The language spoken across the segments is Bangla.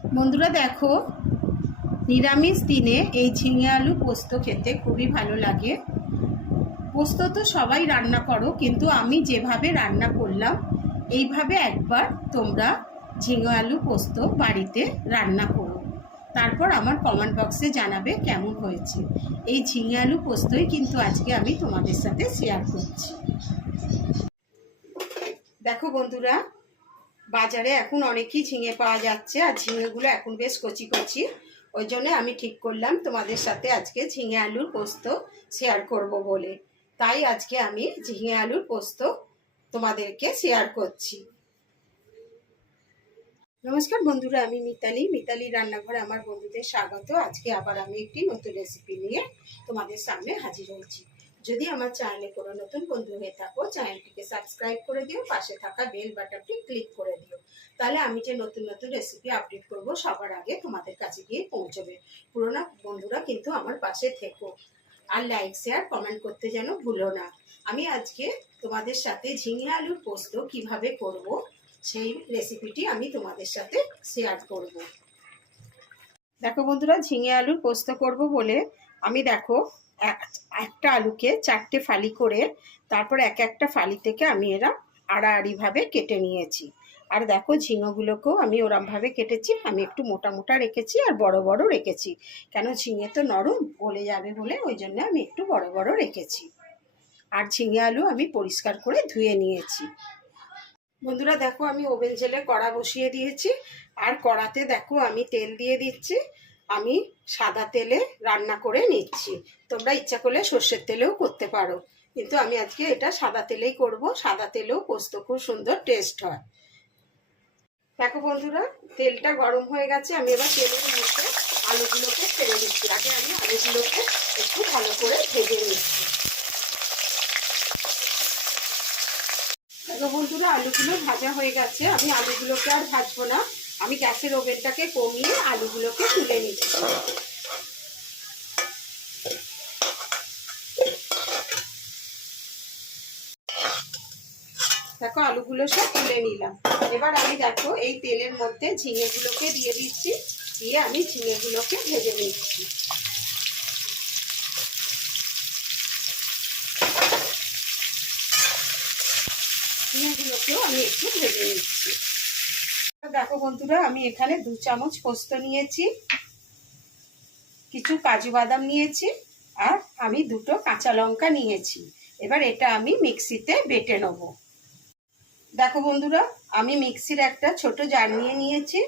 বন্ধুরা দেখো, নিরামিষ দিনে এই ঝিঙে আলু পোস্ত খেতে খুবই ভালো লাগে। পোস্ত তো সবাই রান্না করো, কিন্তু আমি যেভাবে রান্না করলাম এইভাবে একবার তোমরা ঝিঙে আলু পোস্ত বাড়িতে রান্না করো, তারপর আমার কমেন্ট বক্সে জানাবে কেমন হয়েছে। এই ঝিঙে আলু পোস্তই কিন্তু আজকে আমি তোমাদের সাথে শেয়ার করছি। দেখো বন্ধুরা, বাজারে এখন অনেকই ঝিঙে পাওয়া যাচ্ছে, আর ঝিঙেগুলো এখন বেশ কচি কচি। ওই জন্য আমি ঠিক করলাম তোমাদের সাথে আজকে ঝিঙে আলুর পোস্ত শেয়ার করব বলে। তাই আজকে আমি ঝিঙে আলুর পোস্ত তোমাদেরকে শেয়ার করছি। নমস্কার বন্ধুরা, আমি মিতালি রান্নাঘরে আমার বন্ধুদের স্বাগত। আজকে আবার আমি একটি নতুন রেসিপি নিয়ে তোমাদের সামনে হাজির হয়েছি। যদি আমার চ্যানেলে কোনো নতুন বন্ধু হয়ে থাকো, চ্যানেলটিকে সাবস্ক্রাইব করে দিও, পাশে থাকা বেল বাটনটি ক্লিক করে দিও। তাহলে আমি যে নতুন নতুন রেসিপি আপডেট করব সবার আগে তোমাদের কাছে গিয়ে পৌঁছবে। পুরোনো বন্ধুরা কিন্তু আমার পাশে থেকো, আর লাইক শেয়ার কমেন্ট করতে যেন ভুলো না। আমি আজকে তোমাদের সাথে ঝিঙে আলুর পোস্ত কিভাবে করব সেই রেসিপিটি আমি তোমাদের সাথে শেয়ার করব। দেখো বন্ধুরা, ঝিঙে আলুর পোস্ত করব বলে আমি দেখো একটা আলুকে 4টে ফালি করে তারপর একটা ফালি থেকে আমি এরা আড়াআড়িভাবে কেটে নিয়েছি। আর দেখো ঝিঙেগুলোকেও আমি ওরমভাবে কেটেছি। আমি একটু মোটা মোটা রেখেছি আর বড় বড় রেখেছি, কেন ঝিঙে তো নরম গলে যাবে বলে, ওই জন্য আমি একটু বড় বড় রেখেছি। আর ঝিঙে আলু আমি পরিষ্কার করে ধুয়ে নিয়েছি। বন্ধুরা দেখো, আমি ওভেন জেলে কড়া বসিয়ে দিয়েছি, আর কড়াতে দেখো আমি তেল দিয়ে দিচ্ছি। আমি সাদা তেলে রান্না করে নিচ্ছি। তোমরা ইচ্ছা করলে সর্ষের তেলেও করতে পারো, কিন্তু আমি আজকে এটা সাদা তেলেই করব। সাদা তেলেও পোস্ত খুব সুন্দর টেস্ট হয়। দেখো বন্ধুরা, তেলটা গরম হয়ে গেছে। আমি এবার তেলের মধ্যে আলুগুলোকে ছেড়ে দিচ্ছি। আগে আমি আলুগুলোকে একটু ভালো করে ভেজে নিচ্ছি। বন্ধুরা, আলুগুলো ভাজা হয়ে গেছে। আমি আলুগুলোকে আর ভাজবো না, আমি গ্যাসের ওভেনটাকে কমিয়ে আলুগুলোকে তুলে নিচ্ছি। দেখো আলুগুলো সব তুলে নিলাম। এবার আমি দেখো এই তেলের মধ্যে ঝিঙেগুলোকে দিয়ে দিচ্ছি, দিয়ে আমি ঝিঙেগুলোকে ভেজে নিচ্ছি। ঝিঙেগুলোকেও আমি একটু ভেজে নিচ্ছি। দেখো বন্ধুরা, আমি এখানে 2 চামচ পোস্ত নিয়েছি, কিছু কাজু বাদাম নিয়েছি, আর আমি 2টো কাঁচা লঙ্কা নিয়েছি। এবার এটা আমি মিক্সিতে বেটে নেব। দেখো বন্ধুরা, আমি মিক্সির একটা ছোট জার নিয়ে নিয়েছি।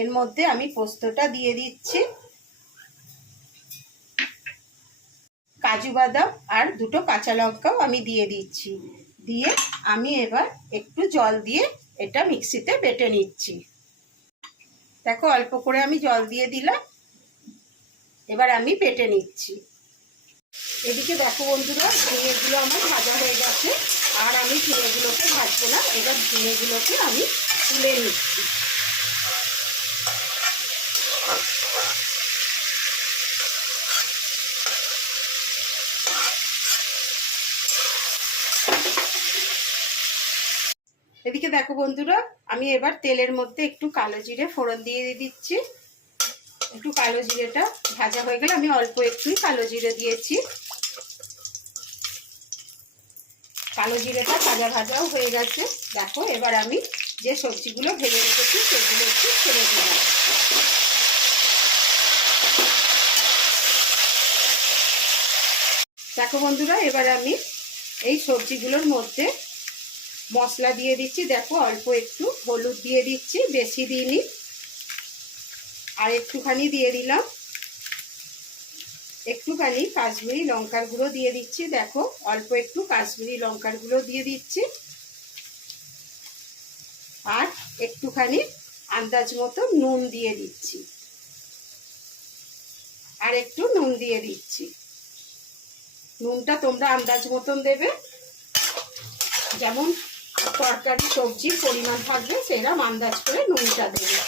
এর মধ্যে আমি পোস্তটা দিয়ে দিচ্ছি, কাজু বাদাম আর 2টো কাঁচা লঙ্কাও আমি দিয়ে দিচ্ছি। দিয়ে আমি এবার একটু জল দিয়ে এটা মিক্সিতে বেটে নিচ্ছি। দেখো অল্প করে আমি জল দিয়ে দিলাম, এবার আমি বেটে নিচ্ছি। এদিকে দেখো বন্ধুরা, ঝিঙেগুলো আমার ভাজা হয়ে গেছে, আর আমি ঝিঙেগুলোকে ভাজবো না। এবার ঝিঙেগুলোকে আমি তুলে নিচ্ছি। এদিকে দেখো বন্ধুরা, আমি এবার তেলের মধ্যে একটু কালো জিরে ফোড়ন দিয়ে দিচ্ছি। একটু কালো জিরেটা ভাজা হয়ে গেলে, আমি অল্প একটুই কালো জিরে দিয়েছি। কালো জিরেটা ভাজা ভাজাও হয়ে গেছে। দেখো এবার আমি যে সবজিগুলো ভেজে রেখেছি সেগুলো একটু ছেড়ে দিলাম। দেখো বন্ধুরা, এবার আমি এই সবজিগুলোর মধ্যে মশলা দিয়ে দিচ্ছি। দেখো অল্প একটু হলুদ দিয়ে দিচ্ছি, বেশি দিইনি। আর একটুখানি দিয়ে দিলাম একটুখানি কাশ্মীরি লঙ্কার গুঁড়ো দিয়ে দিচ্ছি। দেখো অল্প একটু কাশ্মীরি লঙ্কার গুঁড়ো দিয়ে দিচ্ছি, আর একটুখানি আন্দাজ মতো নুন দিয়ে দিচ্ছি, আর একটু নুন দিয়ে দিচ্ছি। নুনটা তোমরা আন্দাজ মতন দেবে, যেমন তরকারি সবজির পরিমাণ থাকবে সেরকম আন্দাজ করে নুনটা দেবে।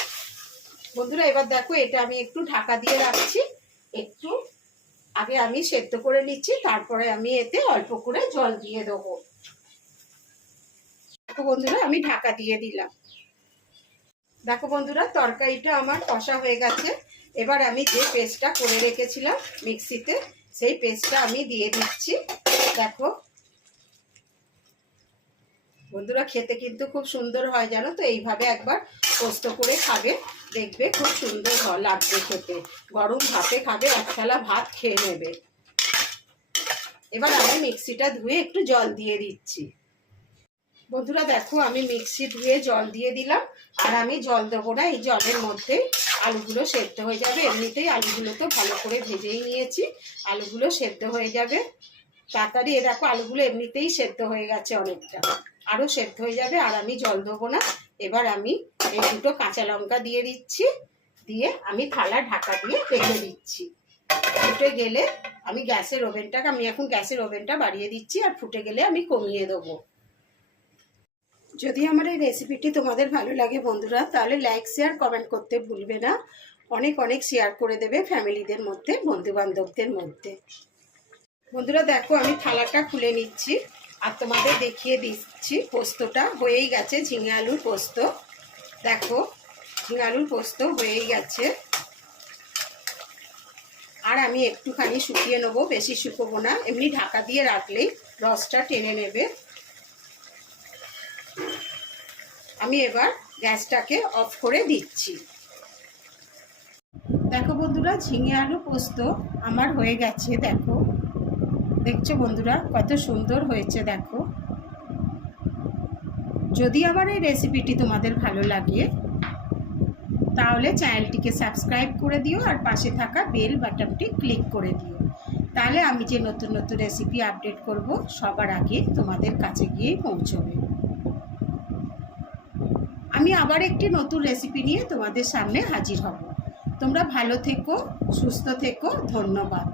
বন্ধুরা এবার দেখো এটা আমি একটু ঢাকা দিয়ে রাখছি। একটু আগে আমি সেদ্ধ করে নিচ্ছি, তারপরে আমি এতে অল্প করে জল দিয়ে দেবো। বন্ধুরা আমি ঢাকা দিয়ে দিলাম। দেখো বন্ধুরা, তরকারিটা আমার কষা হয়ে গেছে। এবার আমি যে পেস্টটা করে রেখেছিলাম মিক্সিতে, সেই পেস্টটা আমি দিয়ে দিচ্ছি। দেখো বন্ধুরা, খেতে কিন্তু খুব সুন্দর হয়, জানো তো। এইভাবে একবার পোস্ত করে খাবে, দেখবে খুব সুন্দর লাগবে খেতে। গরম ভাতে খাবে, এক থালা ভাত খেয়ে নেবে। এবার আমি মিক্সিটা ধুয়ে একটু জল দিয়ে দিচ্ছি। বন্ধুরা দেখো, আমি মিক্সি ধুয়ে জল দিয়ে দিলাম। আর আমি জল দেবো না, এই জলের মধ্যে আলুগুলো সেদ্ধ হয়ে যাবে। এমনিতেই আলুগুলো তো ভালো করে ভেজেই নিয়েছি, আলুগুলো সেদ্ধ হয়ে যাবে তাড়াতাড়ি। এ দেখো, আলুগুলো এমনিতেই সেদ্ধ হয়ে গেছে অনেকটা, আরও সেদ্ধ হয়ে যাবে। আর আমি জল দেবো না। এবার আমি এই দুটো কাঁচা লঙ্কা দিয়ে দিচ্ছি, দিয়ে আমি থালা ঢাকা দিয়ে রেখে দিচ্ছি। ফুটে গেলে আমি এখন গ্যাসের ওভেনটা বাড়িয়ে দিচ্ছি, আর ফুটে গেলে আমি কমিয়ে দেবো। যদি আমার এই রেসিপিটি তোমাদের ভালো লাগে বন্ধুরা, তাহলে লাইক শেয়ার কমেন্ট করতে ভুলবে না। অনেক অনেক শেয়ার করে দেবে ফ্যামিলিদের মধ্যে, বন্ধু বান্ধবদের মধ্যে। বন্ধুরা দেখো, আমি থালাটা খুলে নিচ্ছি আর তোমাদের দেখিয়ে দিচ্ছি। পোস্তটা হয়েই গেছে, ঝিঙে আলুর পোস্ত। দেখো, ঝিঙে আলুর পোস্ত হয়েই গেছে। আর আমি একটুখানি শুকিয়ে নেবো, বেশি শুকোবো না, এমনি ঢাকা দিয়ে রাখলেই রসটা টেনে নেবে। আমি এবার গ্যাসটাকে অফ করে দিচ্ছি। দেখো বন্ধুরা, ঝিঙে আলু পোস্ত আমার হয়ে গেছে। দেখো, দেখছো বন্ধুরা কত সুন্দর হয়েছে। দেখো, যদি আমার এই রেসিপিটি তোমাদের ভালো লাগে তাহলে চ্যানেলটিকে সাবস্ক্রাইব করে দিও, আর পাশে থাকা বেল বাটনটি ক্লিক করে দিও। তাহলে আমি যে নতুন নতুন রেসিপি আপডেট করব সবার আগে তোমাদের কাছে গিয়ে পৌঁছবে। আমি আবার একটি নতুন রেসিপি নিয়ে তোমাদের সামনে হাজির হব। তোমরা ভালো থেকো, সুস্থ থেকো। ধন্যবাদ।